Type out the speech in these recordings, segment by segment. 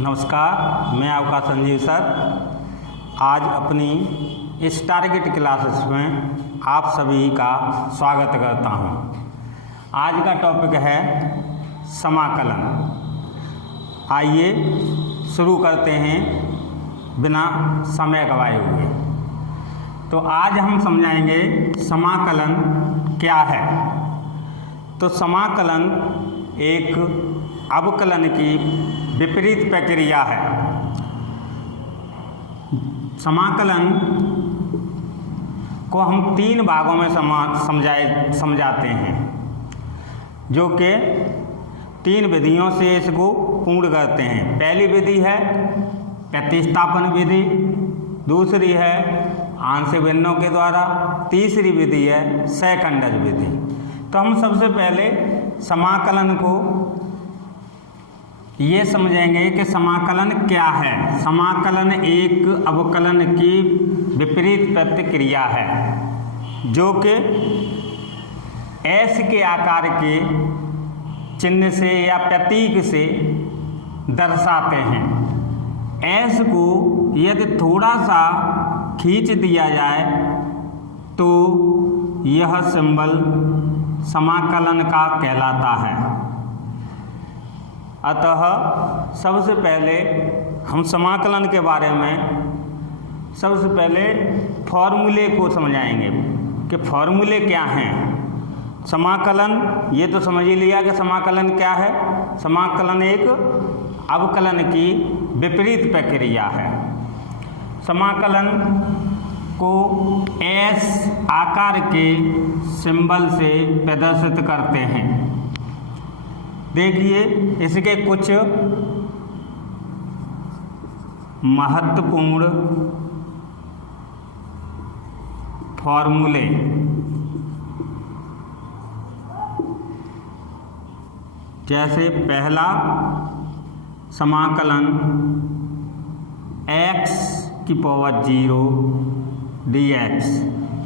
नमस्कार, मैं आपका संजीव सर। आज अपनी इस टारगेट क्लासेस में आप सभी का स्वागत करता हूं। आज का टॉपिक है समाकलन। आइए शुरू करते हैं बिना समय गवाए हुए। तो आज हम समझाएंगे समाकलन क्या है। तो समाकलन एक अवकलन की विपरीत प्रक्रिया है। समाकलन को हम तीन भागों में समझाते हैं, जो कि तीन विधियों से इसको पूर्ण करते हैं। पहली विधि है प्रतिस्थापन विधि, दूसरी है आंशिक भिन्नों के द्वारा, तीसरी विधि है सेकंडज विधि। तो हम सबसे पहले समाकलन को ये समझेंगे कि समाकलन क्या है। समाकलन एक अवकलन की विपरीत प्रतिक्रिया है, जो कि ऐसे के आकार के चिन्ह से या प्रतीक से दर्शाते हैं। ऐसे को यदि थोड़ा सा खींच दिया जाए तो यह सिंबल समाकलन का कहलाता है। अतः सबसे पहले हम समाकलन के बारे में सबसे पहले फॉर्मूले को समझाएंगे कि फॉर्मूले क्या हैं। समाकलन ये तो समझ ही लिया कि समाकलन क्या है। समाकलन एक अवकलन की विपरीत प्रक्रिया है। समाकलन को एस आकार के सिंबल से प्रदर्शित करते हैं। देखिए इसके कुछ महत्वपूर्ण फॉर्मूले। जैसे पहला समाकलन x की पावर 0 dx।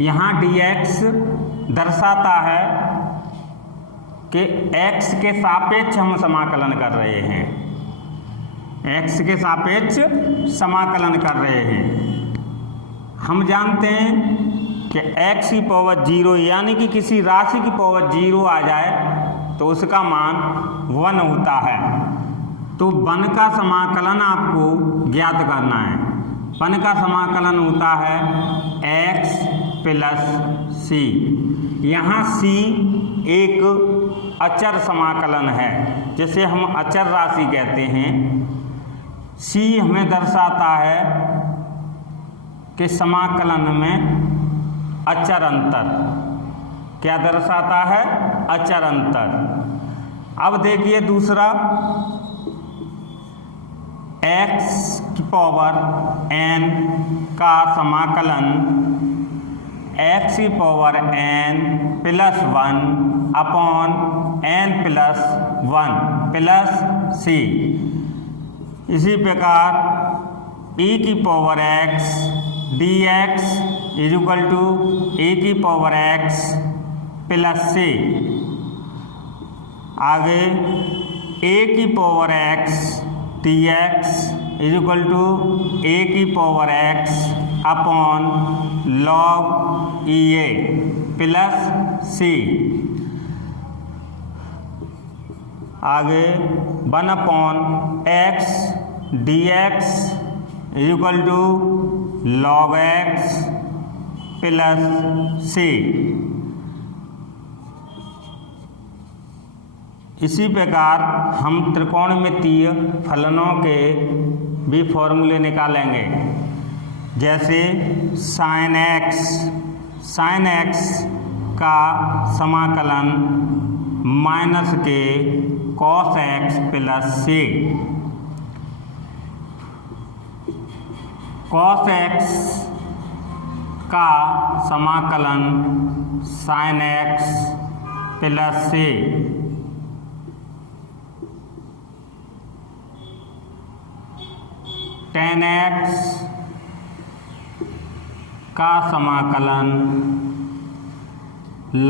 यहाँ dx दर्शाता है कि x के सापेक्ष हम समाकलन कर रहे हैं। x के सापेक्ष समाकलन कर रहे हैं। हम जानते हैं कि x की पावर 0 यानी कि किसी राशि की पावर 0 आ जाए तो उसका मान 1 होता है। तो 1 का समाकलन आपको ज्ञात करना है। 1 का समाकलन होता है x प्लस c। यहाँ c एक अचर समाकलन है, जिसे हम अचर राशि कहते हैं। c हमें दर्शाता है कि समाकलन में अचर अंतर। क्या दर्शाता है? अचर अंतर। अब देखिए दूसरा x की पावर n का समाकलन x की power n plus 1 upon n plus 1 plus c। इसी प्रकार e की power x dx is equal to e की पावर x प्लस c। आगे a की power x dx is equal to a की power x upon log EA plus c। आगे 1 upon x dx is equal to log x plus c। इसी प्रकार हम त्रिकोणमितीय फलनों के भी फॉर्मूले निकालेंगे। जैसे sin x का समाकलन माइनस के cos x plus c। cos x का समाकलन sin x plus c। tan x का समाकलन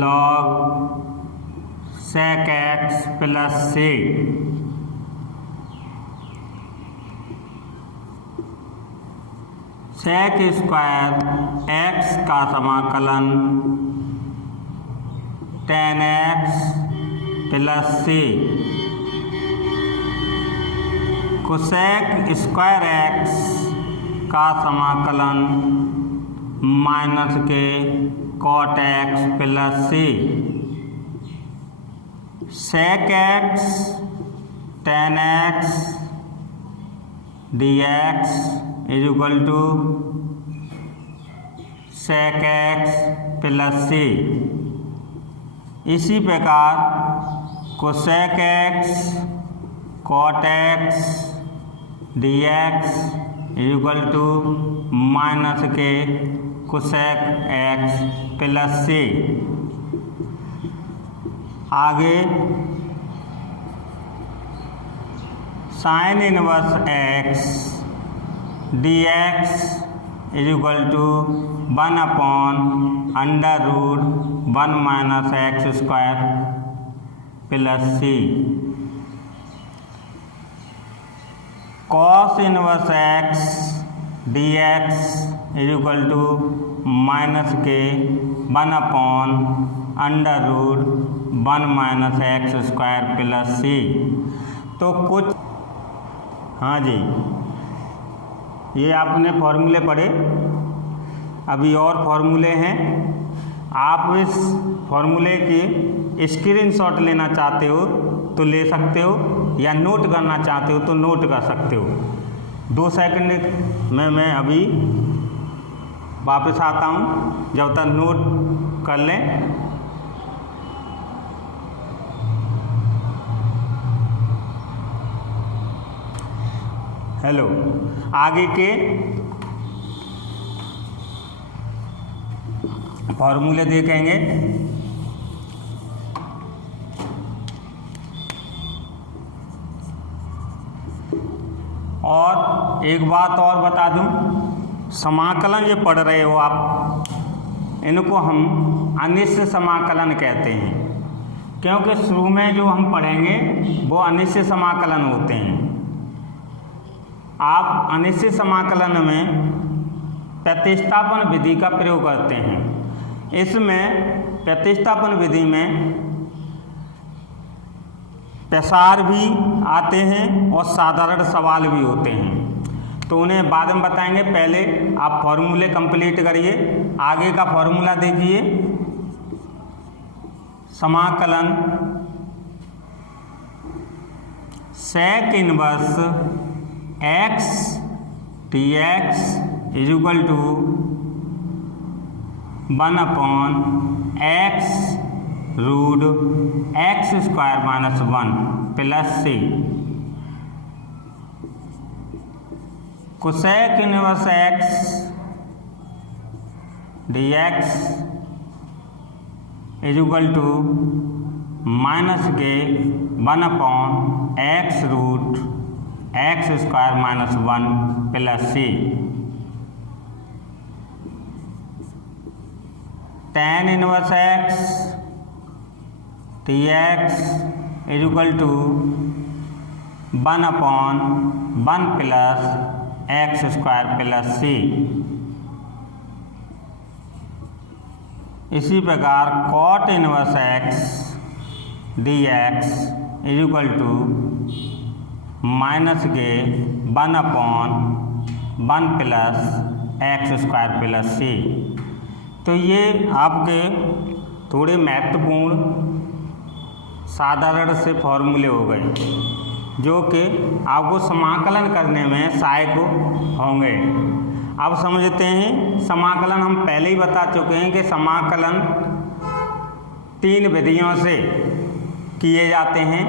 log sec x plus c। Sec square x का समाकलन tan x plus c cosec square x का समाकलन माइनस के cot x plus c sec x tan x dx is equal to sec x plus c। इसी प्रकार cosec x cot x dx equal to minus के cosec x plus c। आगे sine inverse x dx is equal to 1/√1 minus x square plus c। Cos inverse x dx is equal to minus के 1/√1 minus x square plus c। तो कुछ हाँ जी, ये आपने फॉर्मूले पढ़े, अभी और फॉर्मूले हैं। आप इस फॉर्मूले की स्क्रीनशॉट लेना चाहते हो तो ले सकते हो, या नोट करना चाहते हो तो नोट कर सकते हो। 2 सेकंड में मैं अभी वापस आता हूँ, जब तक नोट कर लें। हेलो, आगे के फॉर्मूले देखेंगे। और एक बात और बता दूं, समाकलन ये पढ़ रहे हो आप, इनको हम अनिश्चित समाकलन कहते हैं, क्योंकि शुरू में जो हम पढ़ेंगे वो अनिश्चित समाकलन होते हैं। आप अनिश्चित समाकलन में प्रतिस्थापन विधि का प्रयोग करते हैं। इसमें प्रतिस्थापन विधि में प्रसार भी आते हैं और साधारण सवाल भी होते हैं, तो उन्हें बाद में बताएंगे। पहले आप फॉर्मूले कंप्लीट करिए। आगे का फॉर्मूला देखिए, समाकलन sec inverse x dx is equal to 1/x√x² plus c। Cosec inverse x dx is equal to minus के 1/x√x² plus c। tan inverse x dx is equal to 1/1 plus x² plus c। इसी प्रकार cot inverse x dx is equal to minus के 1/1 plus x² plus c। तो ये आपके थोड़े महत्वपूर्ण साधारण से फॉर्मूले हो गए, जो कि आपको समाकलन करने में सहायक होंगे। अब समझते हैं समाकलन। हम पहले ही बता चुके हैं कि समाकलन 3 विधियों से किए जाते हैं।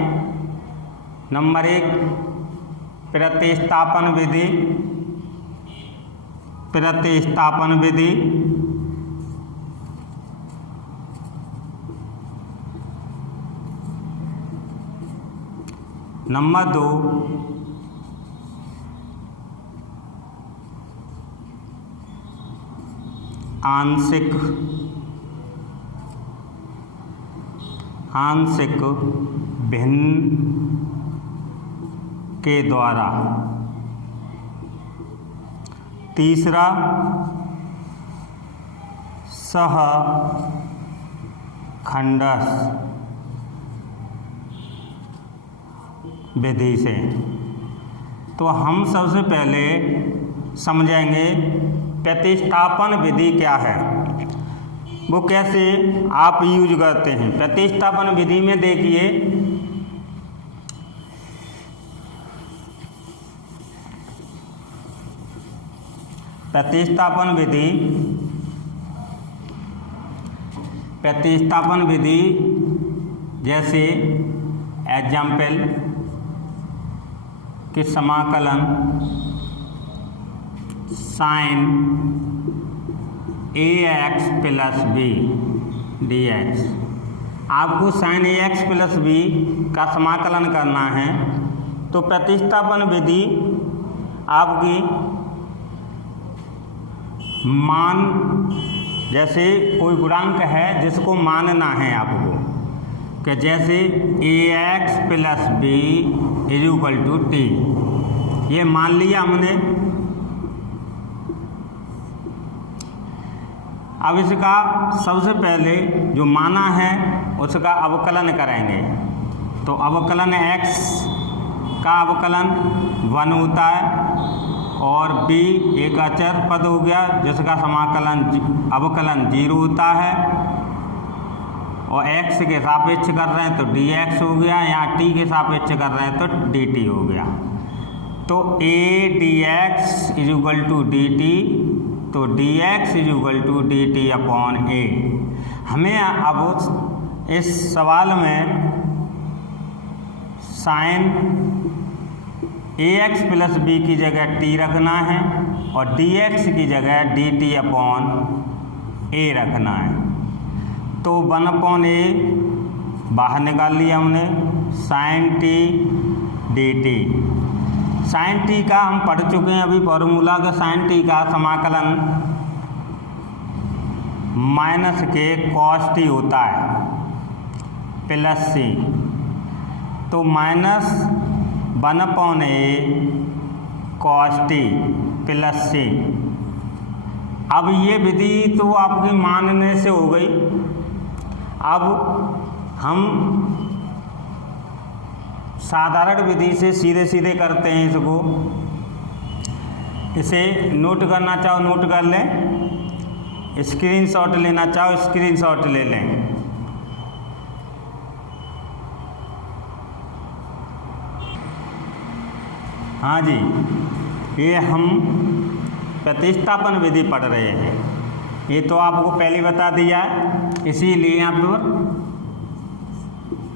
नंबर 1 प्रतिस्थापन विधि, नंबर 2 आंशिक भिन्न के द्वारा। तीसरा सहखंडस विधि से। तो हम सबसे पहले समझेंगे प्रतिस्थापन विधि क्या है, वो कैसे आप यूज करते हैं। प्रतिस्थापन विधि में देखिए, प्रतिस्थापन विधि जैसे एग्जाम्पल कि समाकलन sine ax plus b dx। आपको साइन ax प्लस बी का समाकलन करना है, तो प्रतिस्थापन विधि आपकी मान, जैसे कोई गुणांक है जिसको मानना है आपको, कि जैसे ax plus b is equal to t, ये मान लिया हमने। अब इसका सबसे पहले जो माना है उसका अवकलन करेंगे। तो अवकलन x का अवकलन 1 होता है, और b एक अचर पद हो गया जिसका अवकलन 0 होता है, और x के सापेक्ष कर रहे हैं तो dx हो गया, या t के सापेक्ष कर रहे हैं तो dt हो गया। तो a dx is equal to dt, तो dx is equal to dt upon a। हमें अब इस सवाल में साइन ax प्लस b की जगह t रखना है और dx की जगह dt अपॉन a रखना है। तो 1 अपॉन a बाहर निकाल लिया हमने, sine t dt। Sine t का हम पढ़ चुके हैं अभी फॉर्मूला का। साइन टी का समाकलन माइनस के कॉस टी होता है प्लस सी, तो माइनस 1 अपॉन ए कॉस टी प्लस सी। अब ये विधि तो आपकी मानने से हो गई। अब हम साधारण विधि से सीधे सीधे करते हैं इसको। इसे नोट करना चाहो नोट कर लें, स्क्रीनशॉट लेना चाहो स्क्रीनशॉट ले लें। हाँ जी, ये हम प्रतिस्थापन विधि पढ़ रहे हैं। ये तो आपको पहले बता दिया है, इसीलिए यहाँ पर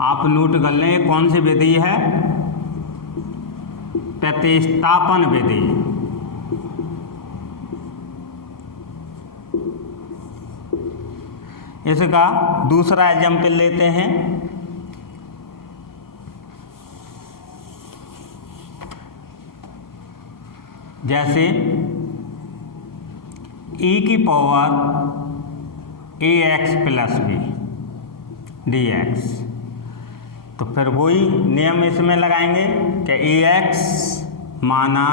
आप नोट कर लें। ये कौन सी विधि है? प्रतिस्थापन विधि। इसका दूसरा एग्जाम्पल लेते हैं। जैसे e की power ax plus b dx, तो फिर वही नियम इसमें लगाएंगे कि ax माना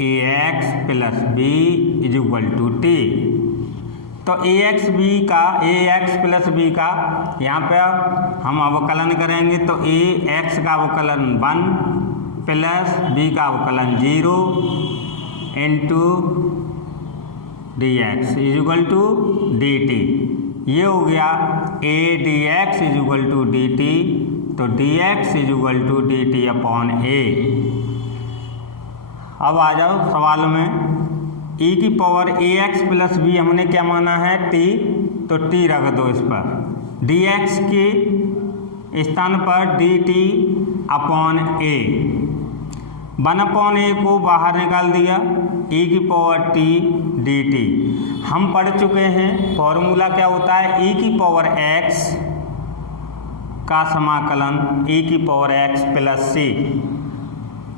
ax plus b is equal to t. तो ax प्लस बी का यहाँ पे हम अवकलन करेंगे, तो ax का अवकलन 1 प्लस b का अवकलन 0 into dx is equal to dt। ये हो गया a dx is equal to dt, तो dx is equal to dt upon a। अब आ जाओ सवाल में, e की पावर ax प्लस बी हमने क्या माना है? t, तो t रख दो इस पर, dx के स्थान पर dt upon a। 1 upon a को बाहर निकाल दिया, e की पावर t dt। हम पढ़ चुके हैं फॉर्मूला क्या होता है, e की पावर x का समाकलन e की पावर x प्लस c।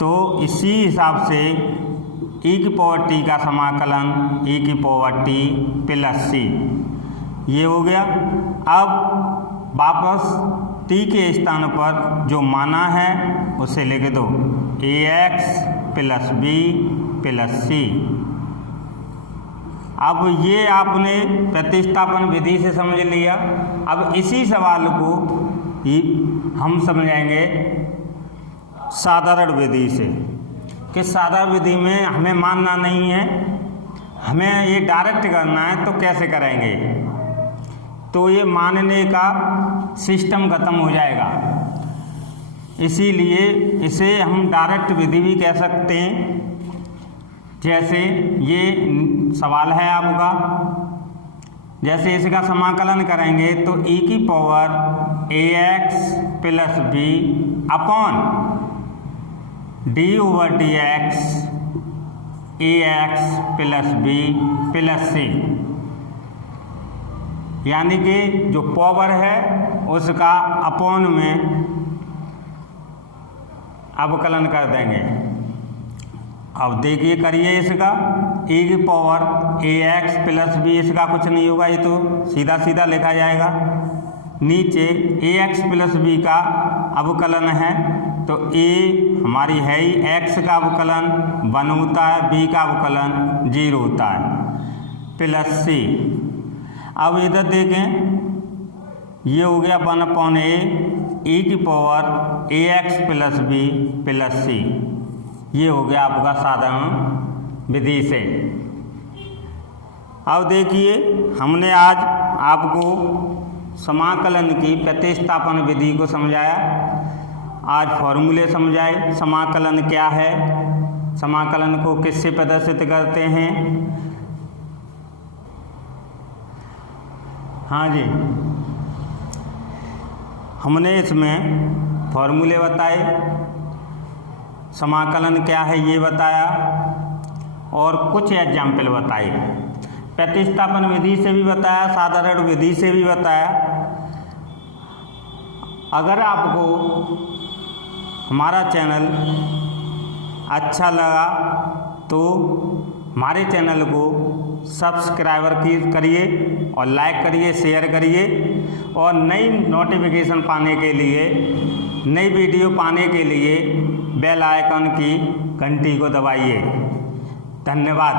तो इसी हिसाब से e की पावर t का समाकलन e की पावर t प्लस c, ये हो गया। अब वापस t के स्थान पर जो माना है उसे लिख दो, ax प्लस बी प्लस सी। अब ये आपने प्रतिस्थापन विधि से समझ लिया। अब इसी सवाल को हम समझेंगे साधारण विधि से, कि साधारण विधि में हमें मानना नहीं है, हमें ये डायरेक्ट करना है। तो कैसे करेंगे? तो ये मानने का सिस्टम खत्म हो जाएगा, इसीलिए इसे हम डायरेक्ट विधि भी कह सकते हैं। जैसे ये सवाल है आपका, जैसे इसका समाकलन करेंगे तो e की power ax plus B upon D over D X ax plus B plus C, यानी कि जो पावर है उसका अपॉन में अवकलन कर देंगे। अब देखिए करिए इसका e की पावर ax प्लस बी, इसका कुछ नहीं होगा, ये तो सीधा सीधा लिखा जाएगा। नीचे ax प्लस बी का अवकलन है तो a हमारी है ही, x का अवकलन 1 होता है, b का अवकलन 0 होता है, प्लस सी। अब इधर देखें, ये हो गया 1/a e की power ax plus B plus C. ये हो गया आपका साधारण विधि से। अब देखिए हमने आज आपको समाकलन की प्रतिस्थापन विधि को समझाया, आज फॉर्मूले समझाए, समाकलन क्या है, समाकलन को किससे प्रदर्शित करते हैं। हाँ जी, हमने इसमें फॉर्मूले बताए, समाकलन क्या है ये बताया, और कुछ एग्जाम्पल बताए। प्रतिस्थापन विधि से भी बताया, साधारण विधि से भी बताया। अगर आपको हमारा चैनल अच्छा लगा तो हमारे चैनल को सब्सक्राइबर करिए और लाइक करिए, शेयर करिए, और नई नोटिफिकेशन पाने के लिए, नई वीडियो पाने के लिए बेल आइकन की घंटी को दबाइए। धन्यवाद।